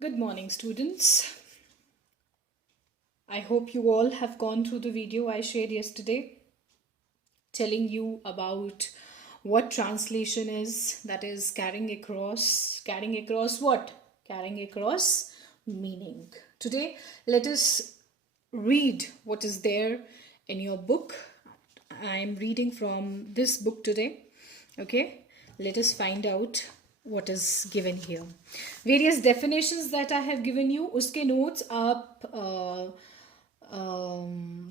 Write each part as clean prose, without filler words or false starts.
Good morning, students. I hope you all have gone through the video I shared yesterday telling you about what translation is, that is carrying across what? Carrying across meaning. Today, let us read what is there in your book. I am reading from this book today. Okay, let us find out what is given here. Various definitions that I have given you, उसके notes आप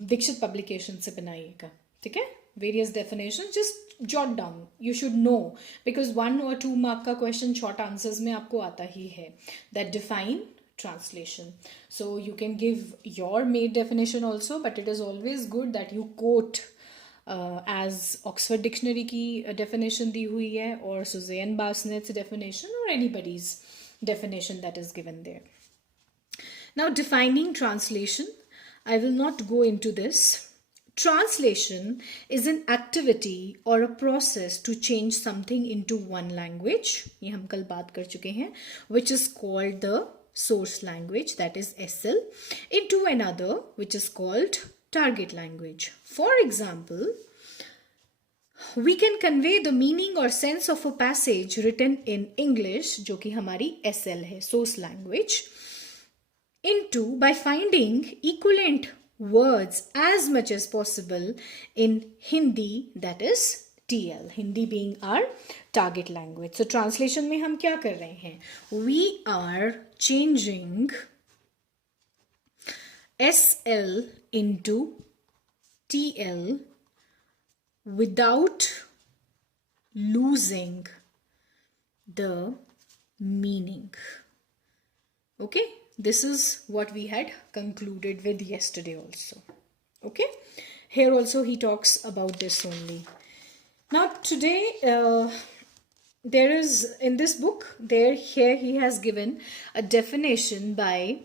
Dixit publication से बनाइएगा. ठीक है, various definitions just jot down. You should know because 1 or 2 mark का question short answers में आपको आता ही है that define translation. So you can give your made definition also, but it is always good that you quote as Oxford Dictionary की definition दी हुई है और Suzanne Basnet's definition or anybody's definition that is given there. Now, defining translation, I will not go into this. Translation is an activity or a process to change something into one language, ये हम कल बात कर चुके हैं, which is called the source language, that is SL, into another, which is called target language. For example, we can convey the meaning or sense of a passage written in English, जो कि हमारी SL है, source language, into by finding equivalent words as much as possible in Hindi, that is TL. Hindi being our target language. So translation में हम क्या कर रहे हैं? We are changing SL into TL without losing the meaning. Okay, this is what we had concluded with yesterday also. Okay, here also he talks about this only. Now today there is in this book here he has given a definition by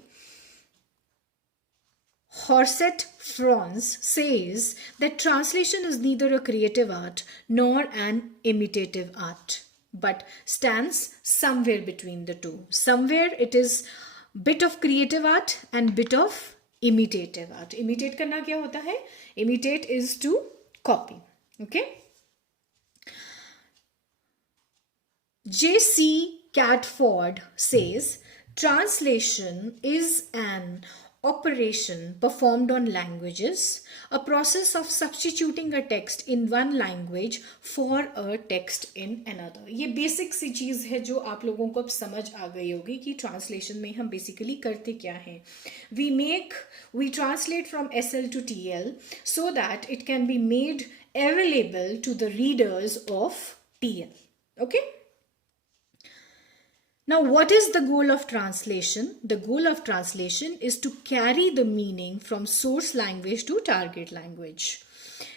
Horset Franz, says that translation is neither a creative art nor an imitative art, but stands somewhere between the two. Somewhere it is bit of creative art and bit of imitative art. Imitate करना क्या होता है? Imitate is to copy. Okay. J.C. Catford says translation is an operation performed on languages, a process of substituting a text in one language for a text in another. ये basic सी चीज़ है जो आप लोगों को अब समझ आ गई होगी कि ट्रांसलेशन में हम बेसिकली करते क्या हैं. We translate from SL to TL so that it can be made available to the readers of TL. Okay. Now, what is the goal of translation? The goal of translation is to carry the meaning from source language to target language.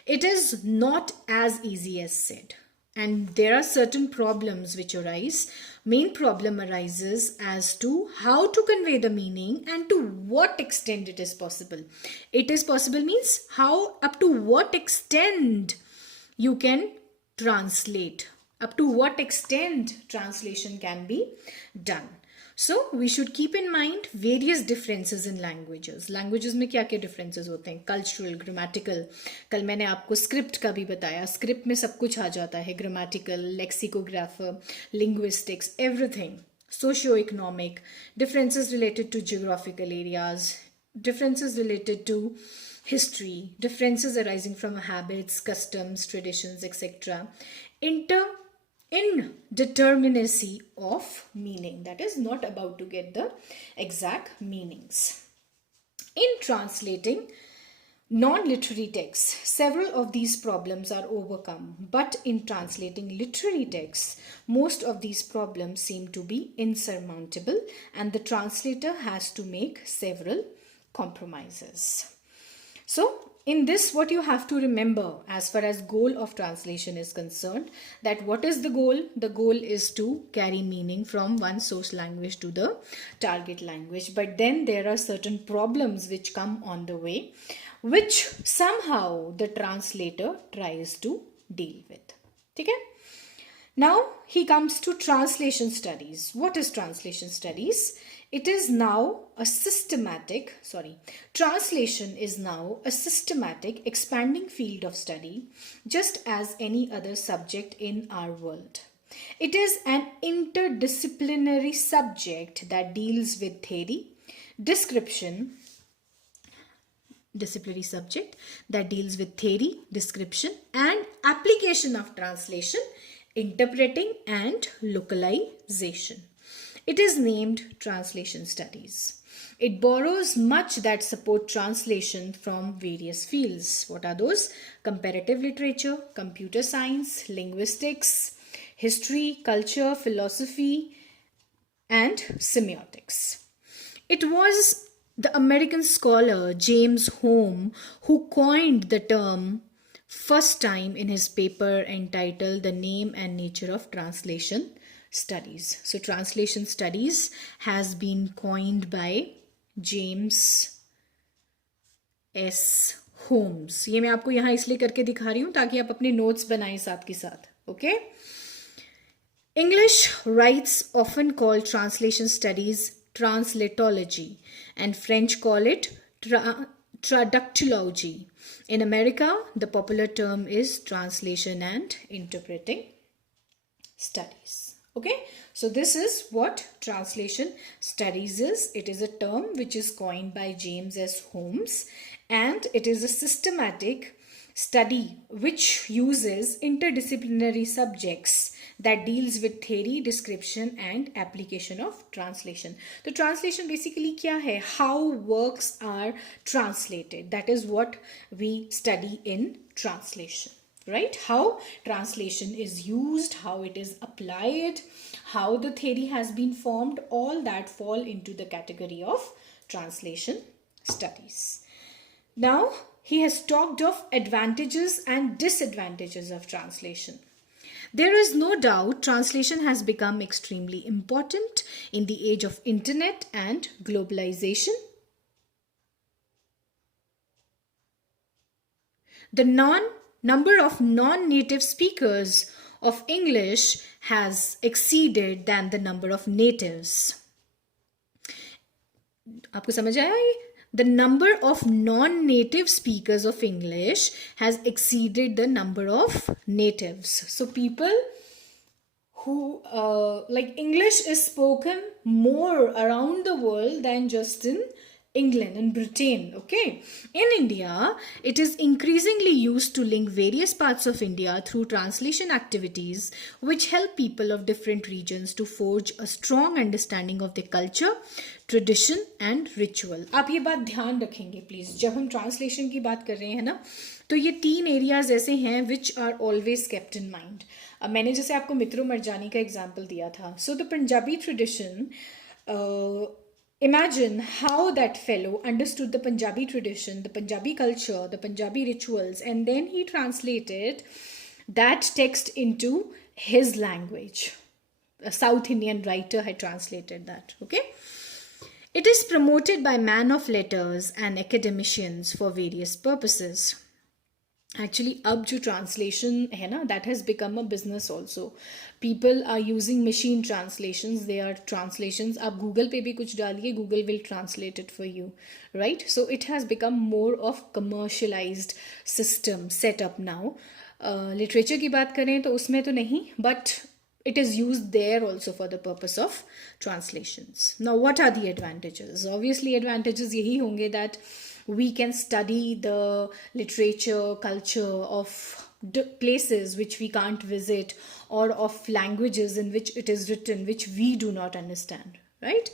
It is not as easy as said. And there are certain problems which arise. Main problem arises as to how to convey the meaning and to what extent it is possible. It is possible means how, up to what extent you can translate. Up to what extent translation can be done. So we should keep in mind various differences in languages. Languages में क्या क्या differences होते हैं? Cultural, grammatical. कल मैंने आपको script का भी बताया. Script में सब कुछ आ जाता है. Grammatical, lexicographer, linguistics, everything. Socio-economic, differences related to geographical areas, differences related to history, differences arising from habits, customs, traditions, etc. Indeterminacy of meaning, that is not about to get the exact meanings. In translating non-literary texts, several of these problems are overcome, but in translating literary texts, most of these problems seem to be insurmountable and the translator has to make several compromises. So, in this, what you have to remember as far as goal of translation is concerned, that what is the goal? The goal is to carry meaning from one source language to the target language. But then there are certain problems which come on the way, which somehow the translator tries to deal with. Okay? Now he comes to translation studies. What is translation studies? It is now a translation is now a systematic, expanding field of study, just as any other subject in our world. It is an interdisciplinary subject that deals with theory, description, and application of translation, interpreting and localization. It is named translation studies. It borrows much that support translation from various fields. What are those? Comparative literature, computer science, linguistics, history, culture, philosophy, and semiotics. It was the American scholar James Home who coined the term first time in his paper entitled The Name and Nature of Translation Studies. So translation studies has been coined by James S. Holmes. ये मैं आपको यहाँ इसलिए करके दिखा रही हूँ ताकि आप अपने नोट्स बनाएं साथ के साथ. Okay? English writes often call translation studies translatology, and French call it traductology. In America, the popular term is translation and interpreting studies. Okay, so this is what translation studies is. It is a term which is coined by James S. Holmes, and it is a systematic study which uses interdisciplinary subjects that deals with theory, description and application of translation. The translation basically kya hai? How works are translated. That is what we study in translation, right? How translation is used, how it is applied, how the theory has been formed, all that fall into the category of translation studies. Now, he has talked of advantages and disadvantages of translation. There is no doubt translation has become extremely important in the age of internet and globalization. The number of non-native speakers of English has exceeded than the number of natives. आपको समझ आया ये? The number of non-native speakers of English has exceeded the number of natives. So people who like English is spoken more around the world than just in England and Britain. Okay, in India it is increasingly used to link various parts of India through translation activities which help people of different regions to forge a strong understanding of their culture, tradition and ritual. आप ये बात ध्यान रखेंगे please, जब हम translation की बात कर रहे हैं ना, तो ये 3 एरियाज ऐसे हैं which are always kept in mind. मैंने जैसे आपको मित्रो मरजानी का एग्जाम्पल दिया था. So the Punjabi tradition, imagine how that fellow understood the Punjabi tradition, the Punjabi culture, the Punjabi rituals, and then he translated that text into his language. A South Indian writer had translated that. Okay. It is promoted by men of letters and academicians for various purposes. Actually, अब जो translation है ना, that has become a business also. People are using machine translations. They are translations. आप Google पे भी कुछ डालिए, Google will translate it for you, right? So it has become more of commercialized system set up now. Literature की बात करें तो उसमें तो नहीं, but it is used there also for the purpose of translations. Now, what are the advantages? Obviously, advantages यही होंगे that we can study the literature, culture of places which we can't visit, or of languages in which it is written which we do not understand, right?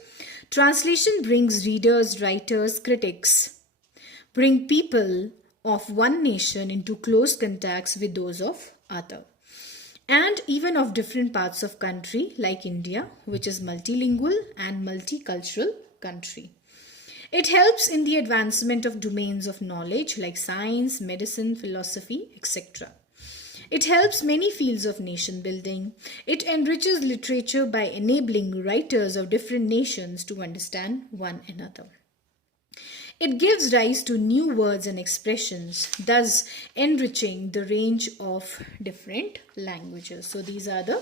Translation brings readers, writers, critics, bring people of one nation into close contacts with those of other, and even of different parts of country like India, which is multilingual and multicultural country. It helps in the advancement of domains of knowledge like science, medicine, philosophy, etc. It helps many fields of nation building. It enriches literature by enabling writers of different nations to understand one another. It gives rise to new words and expressions, thus enriching the range of different languages. So these are the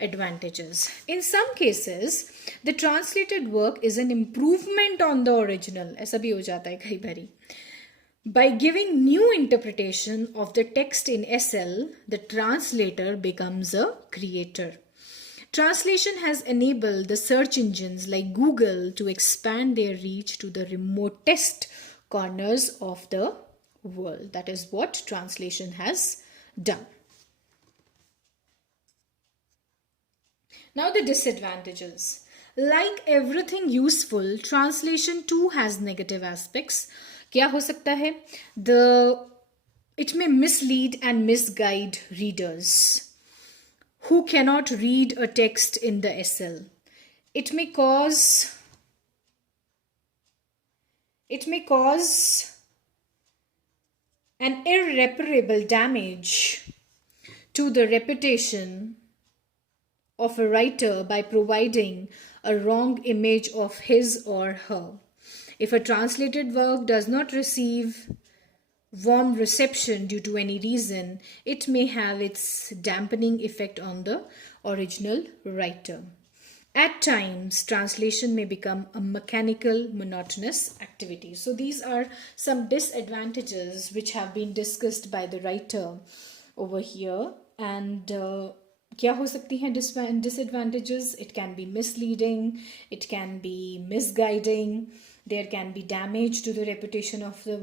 advantages. In some cases, the translated work is an improvement on the original. ऐसा भी हो जाता है कई बारी. By giving new interpretation of the text in SL, the translator becomes a creator. Translation has enabled the search engines like Google to expand their reach to the remotest corners of the world. That is what translation has done. Now the disadvantages. Like everything useful, translation too has negative aspects. क्या हो सकता है? It may mislead and misguide readers who cannot read a text in the SL. It may cause an irreparable damage to the reputation of a writer by providing a wrong image of his or her. If a translated work does not receive warm reception due to any reason, it may have its dampening effect on the original writer. At times, translation may become a mechanical, monotonous activity. So these are some disadvantages which have been discussed by the writer over here. And क्या हो सकती हैं disadvantages? It can be misleading, it can be misguiding, there can be damage to the reputation of the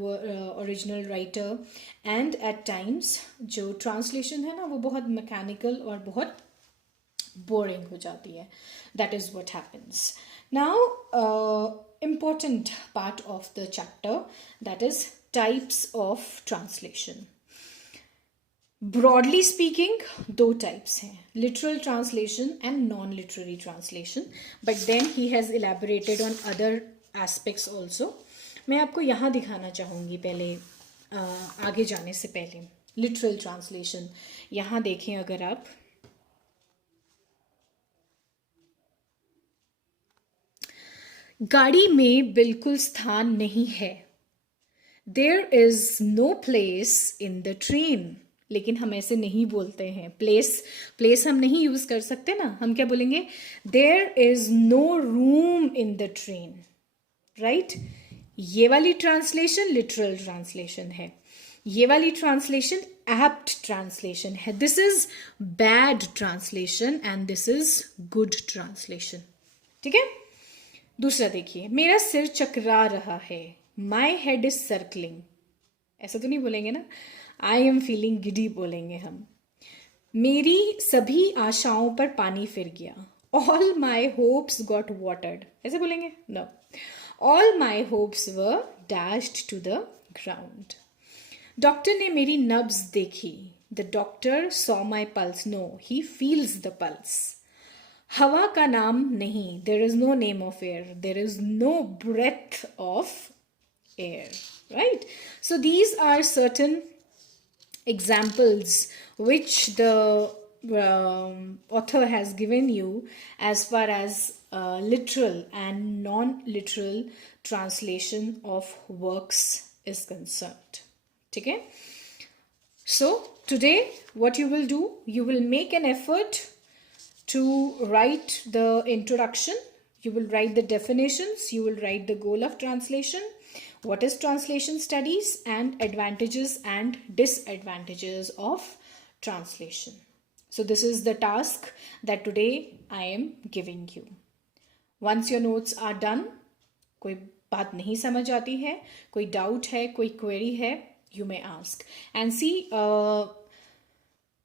original writer, and at times जो translation है ना वो बहुत mechanical और बहुत boring हो जाती है. That is what happens. Now, important part of the chapter, that is types of translation. Broadly speaking, दो types हैं, literal translation and non-literary translation. But then he has elaborated on other aspects also. मैं आपको यहाँ दिखाना चाहूँगी पहले आगे जाने से पहले. Literal translation यहाँ देखें अगर आप, गाड़ी में बिल्कुल स्थान नहीं है. There is no place in the train. लेकिन हम ऐसे नहीं बोलते हैं. प्लेस हम नहीं यूज कर सकते ना. हम क्या बोलेंगे? There is no room in the train. Right? ये वाली ट्रांसलेशन लिटरल ट्रांसलेशन है. ये वाली ट्रांसलेशन एप्ट ट्रांसलेशन है. This is bad translation and this is good translation. ठीक है? दूसरा देखिए, मेरा सिर चकरा रहा है. My head is circling. ऐसा तो नहीं बोलेंगे ना. आई एम फीलिंग गिडी बोलेंगे हम. मेरी सभी आशाओं पर पानी फिर गया. All my hopes got watered. ऐसे बोलेंगे? No. All my hopes were dashed to the ground. Doctor ने मेरी नब्ज देखी. The doctor saw my pulse. No, he feels the pulse. हवा का नाम नहीं. There is no name of air. There is no breath of air, right? So these are certain examples which the author has given you as far as literal and non-literal translation of works is concerned. Okay? So today what you will do, you will make an effort to write the introduction, you will write the definitions, you will write the goal of translation, what is translation studies, and advantages and disadvantages of translation. So this is the task that today I am giving you. Once your notes are done, कोई बात नहीं समझ आती है, कोई doubt है, कोई query है, you may ask. And see,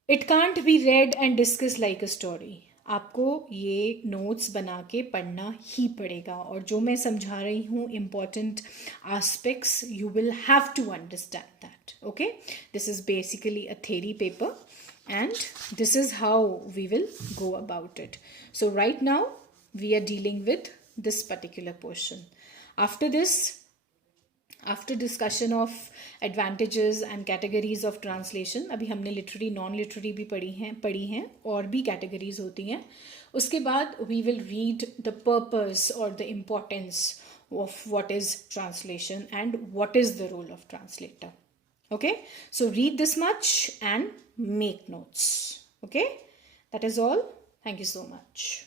it can't be read and discussed like a story. आपको ये नोट्स बना के पढ़ना ही पड़ेगा. और जो मैं समझा रही हूँ important aspects, you will have to understand that. Okay, this is basically a theory paper and this is how we will go about it. So right now we are dealing with this particular portion. After this, after discussion of advantages and categories of translation, अभी हमने literary non literary भी पढ़ी हैं और भी categories होती हैं. उसके बाद we will read the purpose और the importance of what is translation and what is the role of translator. Okay, so read this much and make notes. Okay, that is all. Thank you so much.